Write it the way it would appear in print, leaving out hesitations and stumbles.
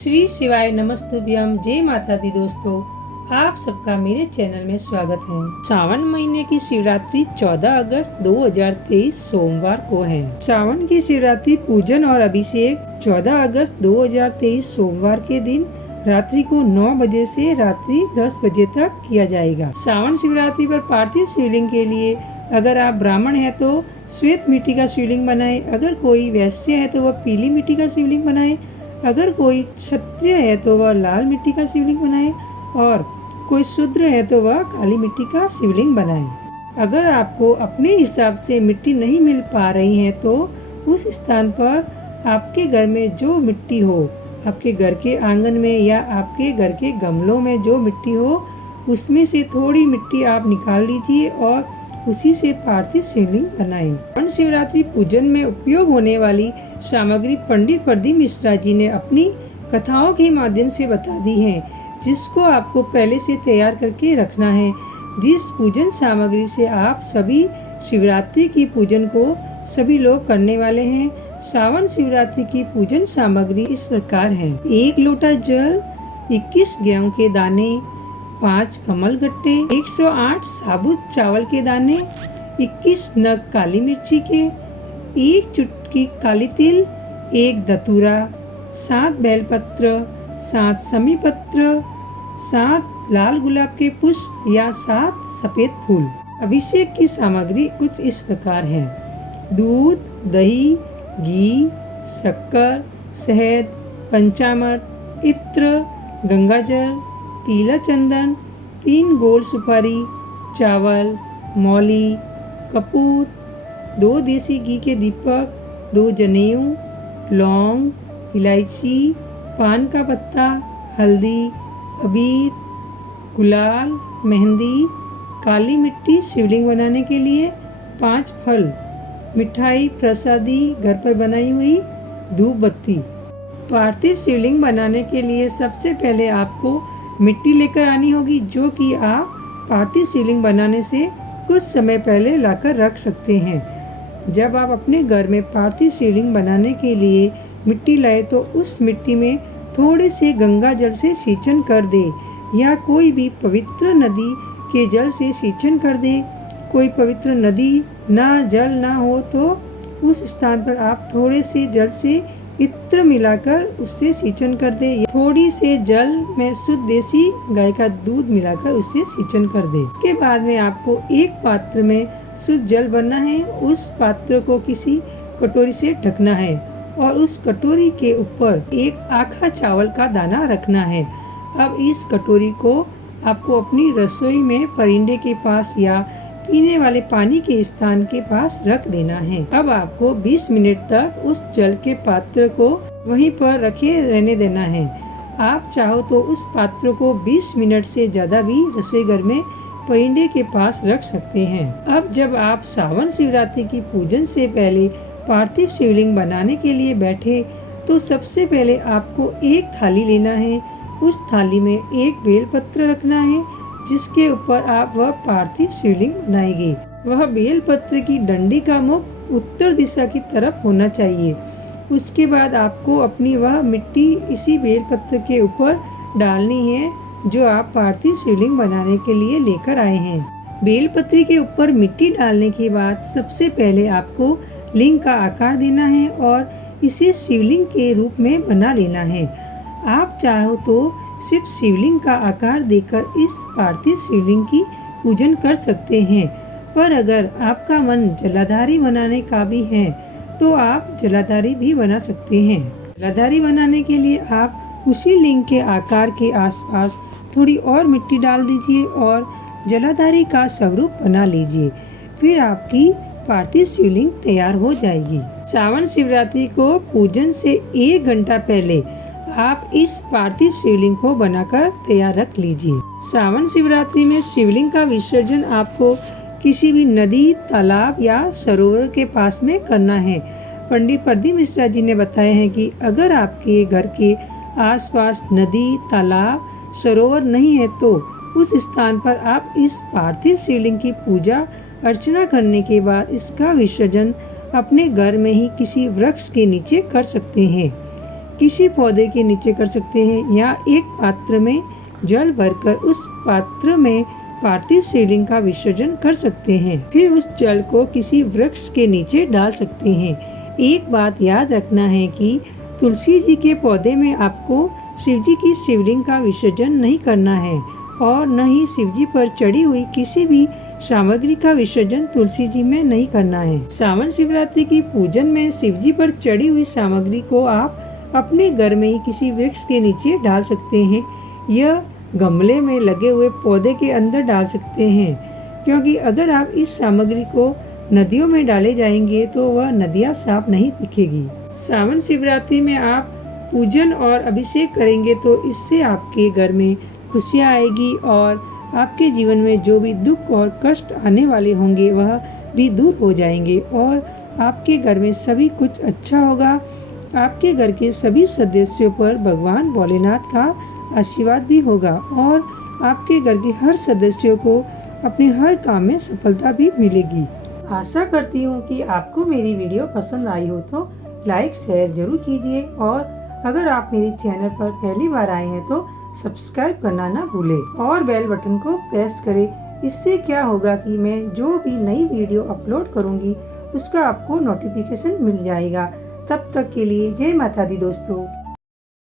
श्री शिवाय नमस्तुभ्यम। जय माता दी। दोस्तों, आप सबका मेरे चैनल में स्वागत है। सावन महीने की शिवरात्रि 14 अगस्त 2023 सोमवार को है। सावन की शिवरात्रि पूजन और अभिषेक 14 अगस्त 2023 सोमवार के दिन रात्रि को 9 बजे से रात्रि 10 बजे तक किया जाएगा। सावन शिवरात्रि पर पार्थिव शिवलिंग के लिए अगर आप ब्राह्मण है तो श्वेत मिट्टी का शिवलिंग बनाए, अगर कोई वैश्य है तो वह पीली मिट्टी का शिवलिंग बनाए, अगर कोई क्षत्रिय है तो वह लाल मिट्टी का शिवलिंग बनाए और कोई शूद्र है तो वह काली मिट्टी का शिवलिंग बनाए। अगर आपको अपने हिसाब से मिट्टी नहीं मिल पा रही है तो उस स्थान पर आपके घर में जो मिट्टी हो, आपके घर के आंगन में या आपके घर के गमलों में जो मिट्टी हो, उसमें से थोड़ी मिट्टी आप निकाल लीजिए और उसी से पार्थिव शिवलिंग बनाएं। वन शिवरात्रि पूजन में उपयोग होने वाली सामग्री पंडित प्रदीप मिश्रा जी ने अपनी कथाओं के माध्यम से बता दी है, जिसको आपको पहले से तैयार करके रखना है। जिस पूजन सामग्री से आप सभी शिवरात्रि की पूजन को सभी लोग करने वाले हैं। सावन शिवरात्रि की पूजन सामग्री इस प्रकार है: 1 लोटा जल, 21 गेहूं के दाने, 5 कमल गट्टे, 108 साबुत चावल के दाने, 21 नग काली मिर्ची के, 1 चुटकी काली तिल, 1 धतूरा, 7 बेलपत्र, 7 समी पत्र, 7 लाल गुलाब के पुष्प या 7 सफेद फूल। अभिषेक की सामग्री कुछ इस प्रकार है: दूध, दही, घी, शक्कर, शहद, पंचामृत, इत्र, गंगाजल, पीला चंदन, 3 गोल सुपारी, चावल, मौली, कपूर, 2 देसी घी के दीपक, 2 जनेऊ, लौंग, इलायची, पान का पत्ता, हल्दी, अबीर, गुलाल, मेहंदी, काली मिट्टी शिवलिंग बनाने के लिए, 5 फल, मिठाई, प्रसादी, घर पर बनाई हुई, धूप बत्ती। पार्थिव शिवलिंग बनाने के लिए सबसे पहले आपको मिट्टी लेकर आनी होगी, जो कि आप पार्थिव शिवलिंग बनाने से कुछ समय पहले लाकर रख सकते हैं। जब आप अपने घर में पार्थिव शिवलिंग बनाने के लिए मिट्टी लाए तो उस मिट्टी में थोड़े से गंगा जल से सिंचन कर दे या कोई भी पवित्र नदी के जल से सिंचन कर दे। कोई पवित्र नदी ना जल ना हो तो उस स्थान पर आप थोड़े से जल से इत्र मिलाकर उससे सिंचन कर दे। थोड़ी से जल में शुद्ध देसी गाय का दूध मिलाकर उससे सिंचन कर दे। उसके बाद में आपको एक पात्र में शुद्ध जल भरना है। उस पात्र को किसी कटोरी से ढकना है और उस कटोरी के ऊपर 1 आखा चावल का दाना रखना है। अब इस कटोरी को आपको अपनी रसोई में परिंदे के पास या पीने वाले पानी के स्थान के पास रख देना है। अब आपको 20 मिनट तक उस जल के पात्र को वहीं पर रखे रहने देना है। आप चाहो तो उस पात्र को 20 मिनट से ज्यादा भी रसोई घर में परिंदे के पास रख सकते हैं। अब जब आप सावन शिवरात्रि की पूजन से पहले पार्थिव शिवलिंग बनाने के लिए बैठे तो सबसे पहले आपको एक थाली लेना है। उस थाली में 1 बेलपत्र रखना है, जिसके ऊपर आप वह पार्थिव शिवलिंग बनाएंगे। वह बेलपत्र की डंडी का मुख उत्तर दिशा की तरफ होना चाहिए। उसके बाद आपको अपनी वह मिट्टी इसी बेलपत्र के ऊपर डालनी है जो आप पार्थिव शिवलिंग बनाने के लिए लेकर आए हैं। बेलपत्र के ऊपर मिट्टी डालने के बाद सबसे पहले आपको लिंग का आकार देना है और इसे शिवलिंग के रूप में बना लेना है। आप चाहो तो सिर्फ शिवलिंग का आकार देकर इस पार्थिव शिवलिंग की पूजन कर सकते हैं, पर अगर आपका मन जलाधारी बनाने का भी है तो आप जलाधारी भी बना सकते हैं। जलाधारी बनाने के लिए आप उसी लिंग के आकार के आसपास थोड़ी और मिट्टी डाल दीजिए और जलाधारी का स्वरूप बना लीजिए। फिर आपकी पार्थिव शिवलिंग तैयार हो जाएगी। सावन शिवरात्रि को पूजन से 1 घंटा पहले आप इस पार्थिव शिवलिंग को बनाकर तैयार रख लीजिए। सावन शिवरात्रि में शिवलिंग का विसर्जन आपको किसी भी नदी, तालाब या सरोवर के पास में करना है। पंडित प्रदीप मिश्रा जी ने बताया है कि अगर आपके घर के आसपास नदी, तालाब, सरोवर नहीं है तो उस स्थान पर आप इस पार्थिव शिवलिंग की पूजा अर्चना करने के बाद इसका विसर्जन अपने घर में ही किसी वृक्ष के नीचे कर सकते हैं। किसी पौधे के नीचे कर सकते हैं या एक पात्र में जल भरकर उस पात्र में पार्थिव शिवलिंग का विसर्जन कर सकते हैं। फिर उस जल को किसी वृक्ष के नीचे डाल सकते हैं। एक बात याद रखना है कि तुलसी जी के पौधे में आपको शिव जी की शिवलिंग का विसर्जन नहीं करना है और न ही शिव जी पर चढ़ी हुई किसी भी सामग्री का विसर्जन तुलसी जी में नहीं करना है। सावन शिवरात्रि की पूजन में शिव जी पर चढ़ी हुई सामग्री को आप अपने घर में ही किसी वृक्ष के नीचे डाल सकते हैं या गमले में लगे हुए पौधे के अंदर डाल सकते हैं, क्योंकि अगर आप इस सामग्री को नदियों में डाले जाएंगे तो वह नदियाँ साफ नहीं दिखेगी। सावन शिवरात्रि में आप पूजन और अभिषेक करेंगे तो इससे आपके घर में खुशियाँ आएगी और आपके जीवन में जो भी दुख और कष्ट आने वाले होंगे वह भी दूर हो जाएंगे और आपके घर में सभी कुछ अच्छा होगा। आपके घर के सभी सदस्यों पर भगवान भोलेनाथ का आशीर्वाद भी होगा और आपके घर के हर सदस्यों को अपने हर काम में सफलता भी मिलेगी। आशा करती हूँ कि आपको मेरी वीडियो पसंद आई हो तो लाइक शेयर जरूर कीजिए और अगर आप मेरे चैनल पर पहली बार आए हैं तो सब्सक्राइब करना ना भूलें और बेल बटन को प्रेस करें। इससे क्या होगा कि मैं जो भी नई वीडियो अपलोड करूँगी उसका आपको नोटिफिकेशन मिल जाएगा। तब तक के लिए जय माता दी दोस्तों।